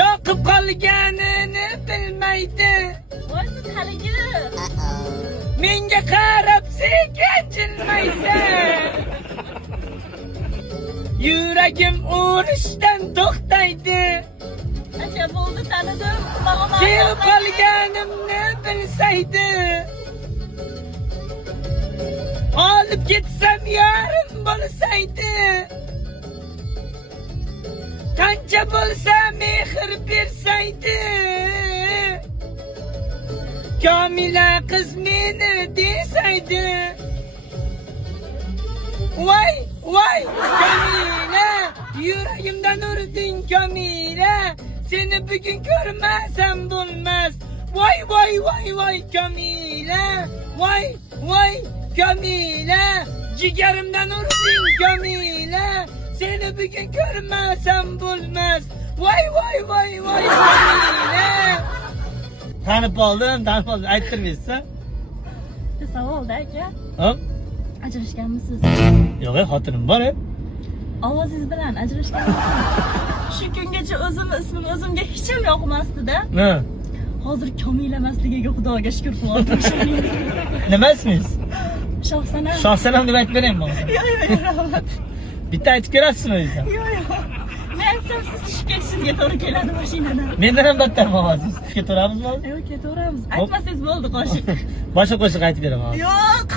yoqib qolganini bilmaydi. Voy siz haligi. Menga qarab sekin jilmaysan. Yuragim urishdan to'xtaydi. Aka bo'ldi tanidim. Qulog'im Sevib qolganimni bilsaydi. Olib ketsam yarim bo'lsaydi. Qancha bo'lsa mehr bersaydi. Kamila qiz meni desaydi. Voy Kamila, yuragimdan urding Kamila. Seni bugun ko'rmasam bo'lmas. Voy Kamila. Voy Kamila, jigarimdan urding Kamila. Seni bugun ko'rmasam bo'lmas. Voy Kamila. Tanib oldim. Ayttirmaysan. Savolda aka. Hop. Ajrashganmisiz? Yo'q, xotinim bor. Ovozingiz bilan ajrashganmisiz? Shu kungacha ismim o'zimga hech ham yoqmasdi-da. Ne? Hozir Kamila emasligiga Xudoga shukr qilyapman. Nima ismingiz? Shohsanam. Shohsanam deb aytib beraymi bo'lmasa? Yo'q, rahmat. Bitta aytib ko'rasizmi o'zingiz? Yo'q. Men aytsam siz tushib ketishingizga to'g'ri keladi mashinadan. Mendan ham battar bo'lasiz. Ketaveramizmi? Yo'q, ketaveramiz. Aytmasangiz bo'ldi qo'shiq. Boshqa qo'shiq aytib beraman. Yo'q.